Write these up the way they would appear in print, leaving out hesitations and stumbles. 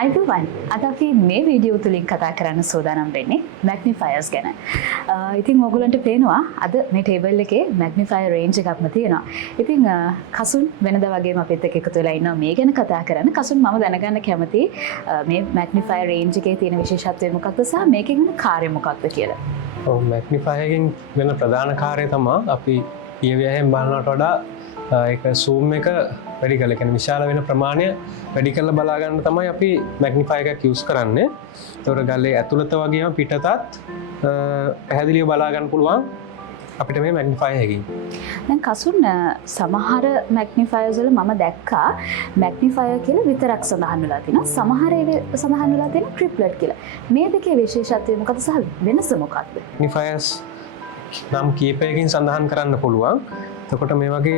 අයිබෝවන් අද අපි මේ වීඩියෝ තුලින් කතා කරන්න සූදානම් වෙන්නේ මැග්නිෆයර්ස් ගැන. ඉතින් ඔයගොල්ලන්ට පේනවා අද මේ ටේබල් එකේ මැග්නිෆයර් රේන්ජ් එකක්ම තියෙනවා. ඉතින් කසුන් වෙනදා වගේම අපිත් එක්ක එකතු වෙලා ඉන්නවා මේ ගැන කතා කරන්න. කසුන් මම දැනගන්න කැමතියි මේ මැග්නිෆයර් රේන්ජ් එකේ තියෙන විශේෂත්වය මොකක්ද සහ මේකෙන් වෙන කාර්යය මොකක්ද කියලා. ඔව් මැග්නිෆයර් එකෙන් වෙන ප්‍රධාන කාර්යය තමයි අපි ඊවැයෙන් බලනවට වඩා ඒක zoom එක වැඩි කරලා කියන්නේ විශාල වෙන ප්‍රමාණය වැඩි කරලා බලා ගන්න තමයි අපි මැග්නිෆයර් එකක් යූස් කරන්නේ. ඒතකොට ගල්ලේ ඇතුළත වගේම පිටතත් පැහැදිලිව බලා ගන්න පුළුවන් අපිට මේ මැග්නිෆයර් එකකින්. දැන් කසුන් සමහර මැග්නිෆයර්ස් වල මම දැක්කා මැග්නිෆයර් කියලා විතරක් සඳහන් වෙලා තියෙනවා. සමහර ඒවා සඳහන් වෙලා තියෙනවා ට්‍රිප්ලට් කියලා. මේ දෙකේ විශේෂත්වය මොකක්ද සහ වෙනස මොකක්ද? මැග්නිෆයර්ස් නම් කීපයකින් සඳහන් කරන්න පුළුවන්. එතකොට මේ වගේ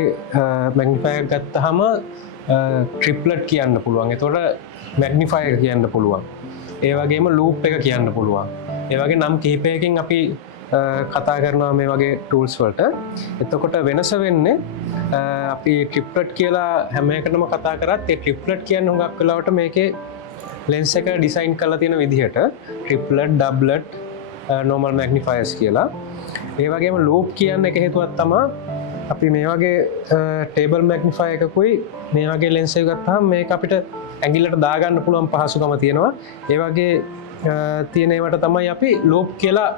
මැග්නිෆයර් ගත්තාම ට්‍රිප්ලට් කියන්න පුළුවන්. එතකොට මැග්නිෆයර් කියන්න පුළුවන්. ඒ වගේම ලූප් එක කියන්න පුළුවන්. ඒ වගේ නම් කිහිපයකින් අපි කතා කරනවා මේ වගේ ටූල්ස් වලට. එතකොට වෙනස වෙන්නේ අපි ට්‍රිප්ලට් කියලා හැම එකටම කතා කරත් ඒ ට්‍රිප්ලට් කියන්නේ හුඟක් වෙලාවට මේකේ ලෙන්ස් එක ඩිසයින් කරලා තියෙන විදිහට ට්‍රිප්ලට්, ඩබ්ලට්, normal magnifiers කියලා. ඒ වගේම ලූප් කියන්න එක හේතුවක් තමයි අපි මේ වගේ ටේබල් මැග්නිෆයර් එකකුයි මේ වගේ ලෙන්ස් එක ගත්තාම මේක අපිට ඇඟිල්ලට දාගන්න පුළුවන් පහසුකම තියෙනවා. ඒ වගේ තියෙන ඒවට තමයි අපි ලූප් කියලා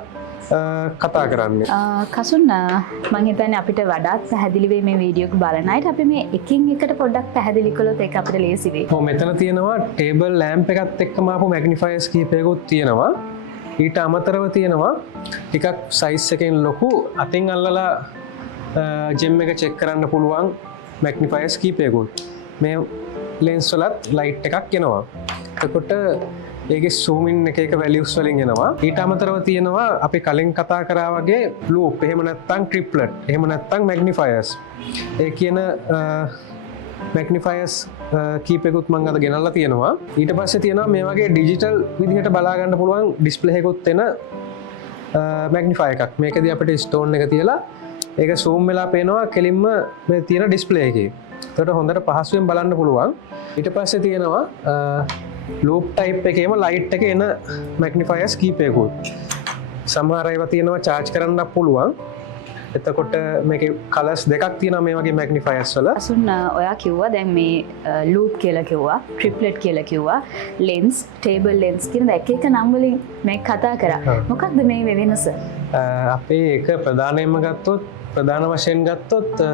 කතා කරන්නේ. කසුන් මම හිතන්නේ අපිට වඩාත් පැහැදිලි වෙයි මේ වීඩියෝ එක බලන අයට අපි මේ එකින් එකට පොඩ්ඩක් පැහැදිලි කළොත් ඒක අපිට ලේසි වෙයි. ඔව් මෙතන තියෙනවා ටේබල් ලැම්ප් එකත් එක්කම ආපු මැග්නිෆයර්ස් කීපයකුත් තියෙනවා. ඊට අමතරව තියෙනවා ටිකක් සයිස් එකෙන් ලොකු අතින් අල්ලලා ජෙම් එක චෙක් කරන්න පුළුවන් මැග්නිෆයර්ස් කීපයකුත් මේ ලෙන්ස් වලත් ලයිට් එකක් එනවා. එතකොට ඒකේ zoom in එක වැලියුස් වලින් එනවා. ඊට අමතරව තියෙනවා අපි කලින් කතා කරා වගේ ලූප්, එහෙම නැත්නම් ට්‍රිප්ලට්, එහෙම නැත්නම් මැග්නිෆයර්ස්. ඒ කියන මැග්නිෆයර්ස් කීපයකුත් මම අද ගෙනල්ලා තියෙනවා. ඊට පස්සේ තියෙනවා මේ වගේ ඩිජිටල් විදිහට බලා ගන්න පුළුවන් ඩිස්ප්ලේ එකකුත් එන මැග්නිෆයර් එකක්. මේකදී අපිට ස්ටෝන් එක තියලා ඒක zoom වෙලා පේනවා කෙලින්ම මේ තියෙන ඩිස්ප්ලේ එකේ. ඒකට හොඳට පහසුවෙන් බලන්න පුළුවන්. ඊට පස්සේ තියෙනවා ලූප් ටයිප් එකේම ලයිට් එක එන මැග්නිෆයර්ස් කීපයකුත්. සමහර ඒවා තියෙනවා charge කරන්නත් පුළුවන්. එතකොට මේකේ කලර්ස් දෙකක් තියෙනවා මේ වගේ මැග්නිෆයර්ස් වල. අසුන් ඔයා කිව්වා දැන් මේ ලූප් කියලා කිව්වා, ට්‍රිප්ලට් කියලා කිව්වා, ලෙන්ස්, ටේබල් ලෙන්ස් කියන එක එක නම් වලින් මේ කතා කරා. මොකක්ද මේ වෙනස? අපේ එක ප්‍රධානයෙන්ම ගත්තොත් ප්‍රධාන වශයෙන් ගත්තොත්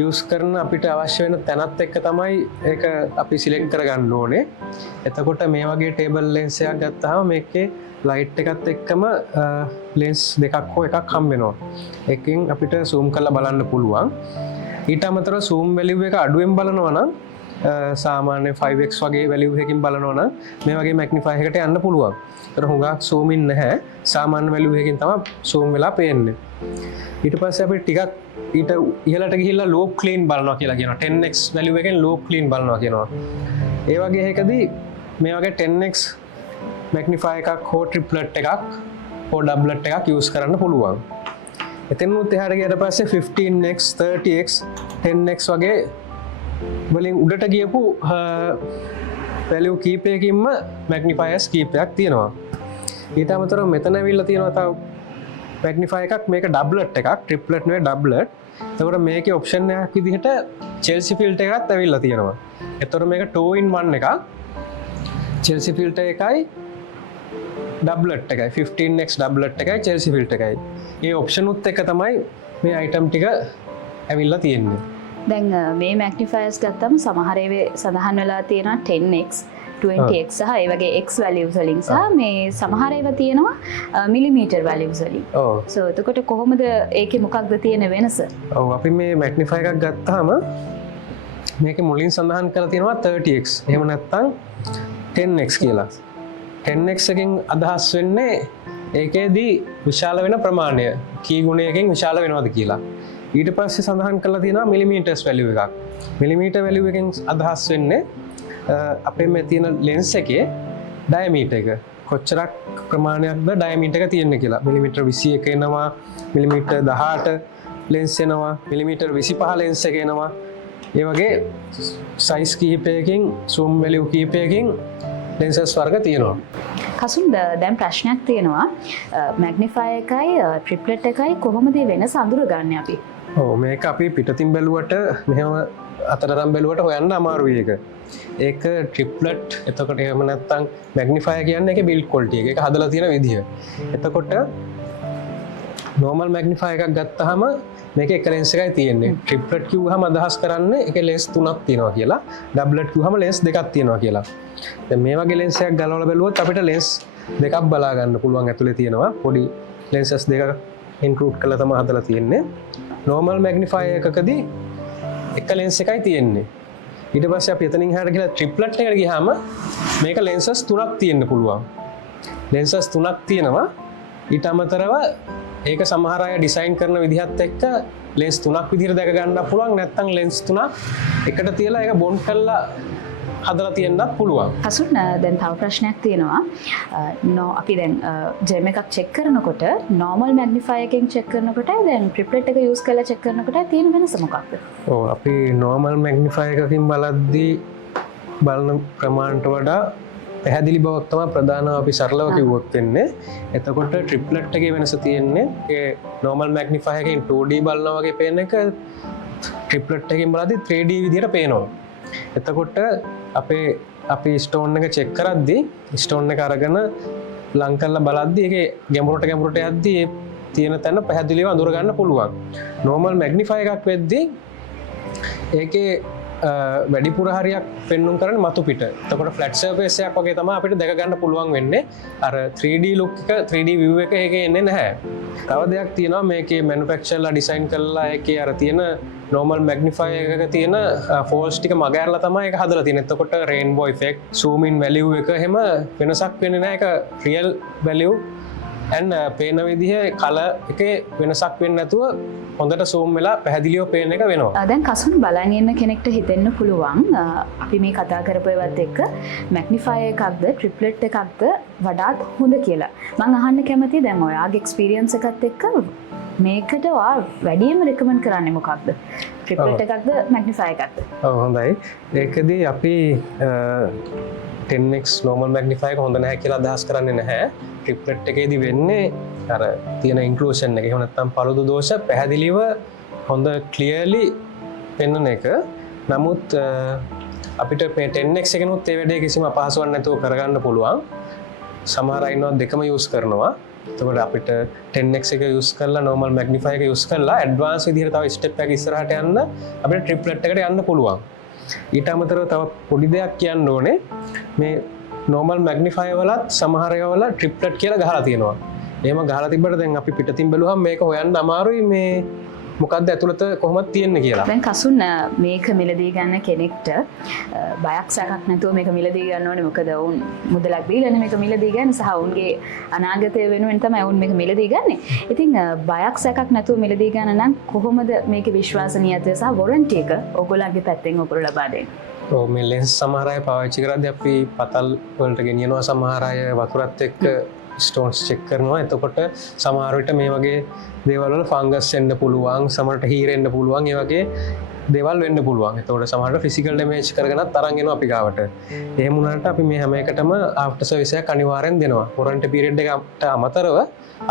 යූස් කරන අපිට අවශ්‍ය වෙන තැනත් එක්ක තමයි ඒක අපි සිලෙක්ට් කරගන්න ඕනේ. එතකොට මේ වගේ ටේබල් ලෙන්ස් එකක් ගත්තාම මේකේ ලයිට් එකත් එක්කම ලෙන්ස් දෙකක් හෝ එකක් හම්බ වෙනවා. එකකින් අපිට zoom කරලා බලන්න පුළුවන්. ඊට අමතරව zoom value එක අඩුවෙන් බලනවා නම් සාමාන්‍ය 5x වගේ value එකකින් බලනවා නම් මේ වගේ මැග්නිෆයර් එකකට යන්න පුළුවන්. ඒතර හුඟක් zoom in නැහැ. සාමාන්‍ය value එකකින් තමයි zoom වෙලා පේන්නේ. ඊට පස්සේ අපි ටිකක් ඊට ඉහළට ගිහිල්ලා loop clean බලනවා කියලා කියනවා. 10x value එකෙන් loop clean බලනවා කියනවා. ඒ වගේ එකකදී මේ වගේ 10x මැග්නිෆයර් එකක් හෝ ට්‍රිප්ලට් එකක් හෝ ඩබ්ලට් එකක් යූස් කරන්න පුළුවන්. එතනත් එහාට ගියට පස්සේ 15x 30x 10x වගේ වලින් උඩට ගියපු වැලියු කීපයකින්ම මැග්නිෆයර්ස් කීපයක් තියෙනවා. ඊට අමතරව මෙතන ඇවිල්ලා තියෙනවා තව මැග්නිෆයර් එකක්. මේක ඩබ්ලට් එකක්, ට්‍රිප්ලට් නෙවෙයි ඩබ්ලට්. එතකොට මේකේ ඔප්ෂන් එකක් විදිහට චෙල්සි ෆිල්ටර් එකක් ඇවිල්ලා තියෙනවා. එතකොට මේක 2 in 1 එකක්. චෙල්සි ෆිල්ටර් එකයි ඩබ්ලට් එකයි 15x ඩබ්ලට් එකයි චෙල්සි ෆිල්ටර් එකයි. මේ ඔප්ෂන් උත් එක තමයි මේ අයිටම් ටික ඇවිල්ලා තියෙන්නේ. දැන් මේ මැග්නිෆයර්ස් ගත්තම සමහර ඒවා සඳහන් වෙලා තියෙනවා 10x 20x සහ ඒ වගේ x values වලින් සහ මේ සමහර ඒවා තියෙනවා මිලිමීටර් values වලින්. ඔව්. So එතකොට කොහොමද ඒකේ මොකක්ද තියෙන වෙනස? ඔව් අපි මේ මැග්නිෆයර් එකක් ගත්තාම මේකේ මුලින් සඳහන් කරලා තියෙනවා 30x. එහෙම නැත්නම් 10x කියලා. 10x එකෙන් අදහස් වෙන්නේ ඒකේදී විශාල වෙන ප්‍රමාණය කී ගුණයකින් විශාල වෙනවද කියලා. ඊට පස්සේ සඳහන් කරලා තියෙනවා මිලිමීටර්ස් වැලියු එකක්. මිලිමීටර් වැලියු එකෙන් අදහස් වෙන්නේ අපේ මේ තියෙන ලෙන්ස් එකේ ඩයමීටර් එක. කොච්චරක් ප්‍රමාණයක්ද ඩයමීටර් එක තියෙන්නේ කියලා. මිලිමීටර් 21 එනවා, මිලිමීටර් 18 ලෙන්ස් එනවා, මිලිමීටර් 25 ලෙන්ස් එක එනවා. ඒ වගේ සයිස් කීපයකින් සූම් වැලියු කීපයකින් ලෙන්සස් වර්ග තියෙනවා. කසුන් දැන් ප්‍රශ්නයක් තියෙනවා මැග්නිෆයි එකයි ට්‍රිප්ලට් එකයි කොහොමද වෙනස අඳුරගන්නේ අපි? ඔව් මේක අපි පිටතින් බැලුවට මෙහෙම අතරම් බැලුවට හොයන්න අමාරුයි ඒක. ඒක ට්‍රිප්ලට් එතකොට එහෙම නැත්නම් මැග්නිෆයර් කියන්නේ ඒකේ බිල්ඩ් ක්වොලිටි එක. ඒක හදලා තියෙන විදිය. එතකොට නෝමල් මැග්නිෆයර් එකක් ගත්තාම මේක එක ලෙන්ස් එකයි තියෙන්නේ. ට්‍රිප්ලට් කිව්වහම අදහස් කරන්නේ ඒකේ ලෙන්ස් තුනක් තියෙනවා කියලා. ඩබ්ලට් කිව්වහම ලෙන්ස් දෙකක් තියෙනවා කියලා. දැන් මේ වගේ ලෙන්ස් එකක් ගලවලා බැලුවොත් අපිට ලෙන්ස් දෙකක් බලා ගන්න පුළුවන්. ඇතුලේ තියෙනවා පොඩි ලෙන්සස් දෙකක් ඉන්ක්ලූඩ් කරලා තමයි හදලා තියෙන්නේ. නෝමල් මැග්නිෆයර් එකකදී එක ලෙන්ස් එකයි තියෙන්නේ. ඊට පස්සේ අපි එතනින් එහාට ගිහලා ට්‍රිප්ලට් එකට ගියාම මේක ලෙන්සස් තුනක් තියෙන්න පුළුවන්. ලෙන්සස් තුනක් තියෙනවා. ඊට අමතරව ඒක සමහර අය ඩිසයින් කරන විදිහත් එක්ක ලෙන්ස් තුනක් විදිහට දැක ගන්න පුළුවන්. නැත්නම් ලෙන්ස් තුනක් එකට තියලා ඒක බොන්ඩ් කරලා හදලා තියෙන්නත් පුළුවන්. කසුන් දැන් තව ප්‍රශ්නයක් තියෙනවා. අපි දැන් ජෙම් එකක් චෙක් කරනකොට නෝමල් මැග්නිෆයර් එකෙන් චෙක් කරනකොට දැන් ට්‍රිප්ලට් එක යූස් කරලා චෙක් කරනකොට තියෙන වෙනස මොකක්ද? ඔව් අපි නෝමල් මැග්නිෆයර් එකකින් බලද්දී බලන ප්‍රමාණයට වඩා පැහැදිලි බවක් තමයි ප්‍රධානම අපි සරලව කිව්වොත් වෙන්නේ. එතකොට ට්‍රිප්ලට් එකේ වෙනස තියෙන්නේ ඒ නෝමල් මැග්නිෆයර් එකෙන් 2D බලනවා වගේ පේන එක ට්‍රිප්ලට් එකෙන් බලද්දී 3D විදිහට පේනවා. එතකොට අපි ස්ටෝන් එක චෙක් කරද්දී ස්ටෝන් එක අරගෙන ලං කරලා බලද්දී ඒකේ ගැඹුරට යද්දී ඒ තියෙන තැන පැහැදිලිව අඳුර ගන්න පුළුවන්. නෝමල් මැග්නිෆයර් එකක් වෙද්දී ඒකේ වැඩිපුර හරියක් පෙන්නුම් කරන්නේ මතු පිට. එතකොට ෆ්ලැට් සර්ෆේස් එකක් වගේ තමයි අපිට දැක ගන්න පුළුවන් වෙන්නේ. අර 3D look එක 3D view එක ඒකේ එන්නේ නැහැ. තව දෙයක් තියෙනවා මේකේ මැනුෆැක්චර්ලා ඩිසයින් කරලා ඒකේ අර තියෙන නෝමල් මැග්නිෆයර් එකක තියෙන ෆෝල්ස් ටික මග ඇරලා තමයි ඒක හදලා තියෙන්නේ. එතකොට rainbow effect, zoom in value එක එහෙම වෙනසක් වෙන්නේ නැහැ. ඒක රියල් value and පේන විදිහේ කලර් එකේ වෙනසක් වෙන්නේ නැතුව හොඳට zoom වෙලා පැහැදිලිව පේන එක වෙනවා. දැන් කසුන් බලන් ඉන්න කෙනෙක්ට හිතෙන්න පුළුවන් අපි මේ කතා කරපු ඒවත් එක්ක මැග්නිෆයර් එකක්ද ට්‍රිප්ලට් එකක්ද වඩාත් හොඳ කියලා. මම අහන්න කැමතියි දැන් ඔයාගේ එක්ස්පීරියන්ස් එකත් එක්ක මේකට ඔයා වැඩියෙන්ම රෙකමන්ඩ් කරන්නේ මොකක්ද? ට්‍රිප්ලට් එකක්ද මැග්නිෆයර් එකක්ද? ඔව් හොඳයි. ඒකදී අපි 10x normal magnifier එක හොඳ නැහැ කියලා අදහස් කරන්නේ නැහැ. ට්‍රිප්ලට් එකේදී වෙන්නේ අර තියෙන ඉන්ක්ලූෂන් එක. එහෙම නැත්නම් පළුදු දෝෂ පැහැදිලිව හොඳ ක්ලියර්ලි පෙන්වන එක. නමුත් අපිට 10x එකනොත් ඒ වැඩේ කිසිම අපහසුවක් නැතුව කරගන්න පුළුවන්. සමහර අය ඉන්නවා දෙකම යූස් කරනවා. එතකොට අපිට 10x එක යූස් කරලා normal magnifier එක යූස් කරලා ඇඩ්වාන්ස් විදිහට තව ස්ටෙප් එකක් ඉස්සරහට යන්න අපිට ට්‍රිප්ලට් එකට යන්න පුළුවන්. ඊට අමතරව තව පොඩි දෙයක් කියන්න ඕනේ. මේ normal magnifier වලත් සමහර ඒවා වල ට්‍රිප්ලට් කියලා ගහලා තියෙනවා. එහෙම ගහලා තිබ්බට දැන් අපි පිටින් බැලුවහම මේක හොයන්න අමාරුයි මේ මොකක්ද ඇතුළත කොහොමද තියෙන්නේ කියලා. දැන් කසුන් මේක මිලදී ගන්න කෙනෙක්ට බයක් සැකක් නැතුව මේක මිලදී ගන්න ඕනේ. මොකද වුන් මුදලක් දීලානේ මේක මිලදී ගන්න සහ උන්ගේ අනාගතය වෙනුවෙන් තමයි උන් මේක මිලදී ගන්නේ. ඉතින් බයක් සැකක් නැතුව මිලදී ගන්න නම් කොහොමද මේකේ විශ්වාසනීයතාවය සහ වොරන්ටි එක ඔයගොල්ලන්ගේ පැත්තෙන් ඔයගොල්ලෝ ලබා දෙන්නේ? ඔව් මේ ලෙන්ස් සමහර අය පාවිච්චි කරද්දී අපි පතල් වලට ගෙනියනවා. සමහර අය වතුරත් එක්ක ස්ටෝන්ස් චෙක් කරනවා. එතකොට සමහර විට මේ වගේ දේවල් වල ෆංගස් එන්න පුළුවන්, සමහරට හීරෙන්න පුළුවන්, ඒ වගේ දේවල් වෙන්න පුළුවන්. එතකොට සමහරට ෆිසිකල් ඩැමේජ් කරගෙනත් අරන් එනවා අපි ගාවට. එහෙම වුණාට අපි මේ හැම එකටම ආෆ්ටර් සර්විස් එකක් අනිවාර්යෙන් දෙනවා. වොරන්ටි පීරියඩ් එකට අමතරව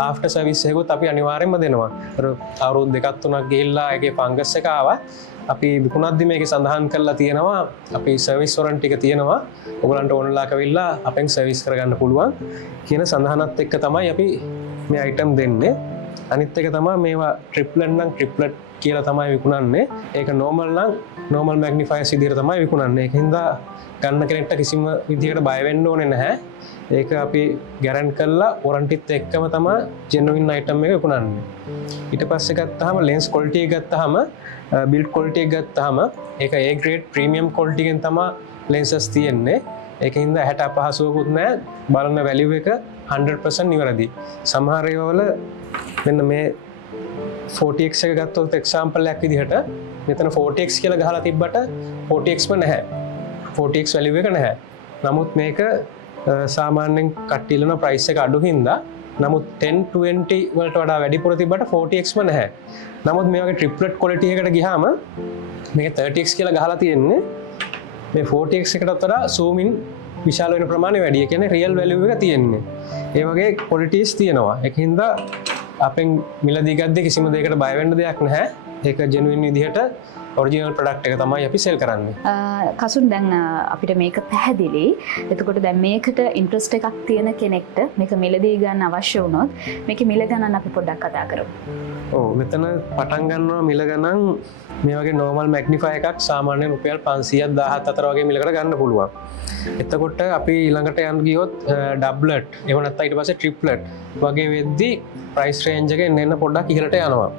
ආෆ්ටර් සර්විස් එකකුත් අපි අනිවාර්යෙන්ම දෙනවා. අර අවුරුදු දෙකක් තුනක් ගිහිල්ලා ඒකේ ෆංගස් එක ආවා අපි විකුණද්දි මේකේ සඳහන් කරලා තියෙනවා අපි සර්විස් වොරන්ටි එක තියෙනවා. ඔයගලන්ට ඕනලා කවිල්ලා අපෙන් සර්විස් කරගන්න පුළුවන් කියන සඳහනත් එක්ක තමයි අපි මේ අයිටම් දෙන්නේ. අනිත් එක තමයි මේවා ට්‍රිප්ලට් නම් ට්‍රිප්ලට් කියලා තමයි විකුණන්නේ. ඒක නෝමල් නම් නෝමල් මැග්නිෆයර්ස් විදිහට තමයි විකුණන්නේ. ඒකින්ද ගන්න කෙනෙක්ට කිසිම විදිහකට බය වෙන්න ඕනේ නැහැ. ඒක අපි ගැරන්ට් කරලා වොරන්ටිත් එක්කම තමයි ජෙනුයින් අයිටම් එක විකුණන්නේ. ඊට පස්සේ ගත්තාම ලෙන්ස් ක්වොලිටි එක ගත්තාම බිල්ඩ් ක්වොලිටි එක ගත්තාම ඒක A grade ප්‍රීමියම් ක්වොලිටි එකෙන් තමයි ලෙන්සස් තියෙන්නේ. ඒකින්ද හැට අපහසුවකුත් නැහැ. බලන වැලියු එක 100% නිවැරදි. සමහර ඒවා වල මෙන්න මේ 40x එක ගත්තොත් එක්සැම්පල් එකක් විදිහට මෙතන 40x කියලා ගහලා තිබ්බට 40xම නැහැ. 40x වැලියු එක නැහැ. නමුත් මේක සාමාන්‍යයෙන් කට්ටියලන ප්‍රයිස් එක අඩු හින්දා නමුත් 1020 වලට වඩා වැඩිපුර තිබ්බට 40x නැහැ. නමුත් මේ වගේ ට්‍රිප්ලට් ක්වොලිටි එකකට ගියාම මේක 30x කියලා ගහලා තියෙන්නේ. මේ 40x එකටත් වඩා zoom in විශාල වෙන ප්‍රමාණය වැඩි. ඒ කියන්නේ real value එක තියෙන්නේ. ඒ වගේ qualities තියෙනවා. ඒකින්ද අපෙන් මිලදී ගද්දී කිසිම දෙයකට බය වෙන්න දෙයක් නැහැ. ඒක genuine විදිහට ඔරිජිනල් ප්‍රොඩක්ට් එක තමයි අපි සෙල් කරන්නේ. කසුන් දැන් අපිට මේක පැහැදිලි. එතකොට දැන් මේකට ඉන්ට්‍රස්ට් එකක් තියෙන කෙනෙක්ට මේක මිලදී ගන්න අවශ්‍ය වුණොත් මේකේ මිල ගණන් අපි පොඩ්ඩක් කතා කරමු. ඔව් මෙතන පටන් ගන්නවා මිල ගණන් මේ වගේ normal magnify එකක් සාමාන්‍යයෙන් රුපියල් 500ක් 1000ක් අතර වගේ මිලකට ගන්න පුළුවන්. එතකොට අපි ඊළඟට යන්න ගියොත් doublet එහෙම නැත්නම් ඊට පස්සේ triplet වගේ වෙද්දී price range එක එන්න පොඩ්ඩක් ඉහළට යනවා.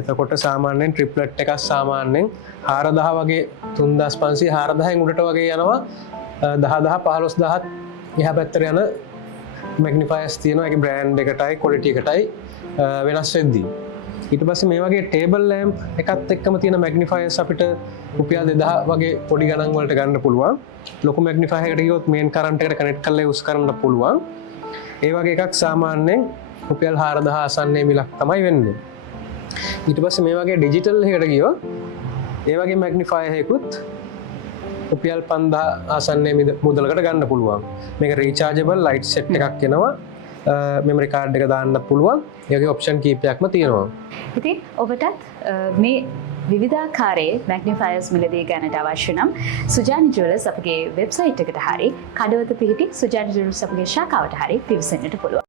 එතකොට සාමාන්‍යයෙන් ට්‍රිප්ලට් එකක් සාමාන්‍යයෙන් 4000 වගේ 3500 4000න් උඩට වගේ යනවා 10000 15000 එහා පැත්තට යන මැග්නිෆයර්ස් තියෙනවා. ඒකේ බ්‍රෑන්ඩ් එකටයි ක්වොලිටි එකටයි වෙනස් වෙද්දී ඊට පස්සේ මේ වගේ ටේබල් ලැම්ප් එකත් එක්කම තියෙන මැග්නිෆයර්ස් අපිට රුපියල් 2000 වගේ පොඩි ගණන් වලට ගන්න පුළුවන්. ලොකු මැග්නිෆයර් එකකට ගියොත් මේන් කරන්ට් එකට කනෙක්ට් කරලා යූස් කරන්න පුළුවන්. ඒ වගේ එකක් සාමාන්‍යයෙන් රුපියල් 4000 ආසන්නයේ මිලක් තමයි වෙන්නේ. ඊට පස්සේ මේ වගේ ඩිජිටල් එකකට ගියොත් ඒ වගේ මැග්නිෆයර් එකකුත් රුපියල් 5000 ආසන්නයේ මුදලකට ගන්න පුළුවන්. මේක රීචාර්ජබල් ලයිට් සෙට් එකක් එනවා. මෙමරි කාඩ් එක දාන්න පුළුවන්. ඒ වගේ ඔප්ෂන් කීපයක්ම තියෙනවා. ඉතින් ඔබටත් මේ විවිධාකාරයේ මැග්නිෆයර්ස් මිලදී ගන්නට අවශ්‍ය නම් සුජානි ජුවලර්ස් අපගේ වෙබ්සයිට් එකට හරි කඩවත පිහිටි සුජානි ජුවලර්ස් අපගේ ශාඛාවට හරි පිවිසෙන්නට පුළුවන්.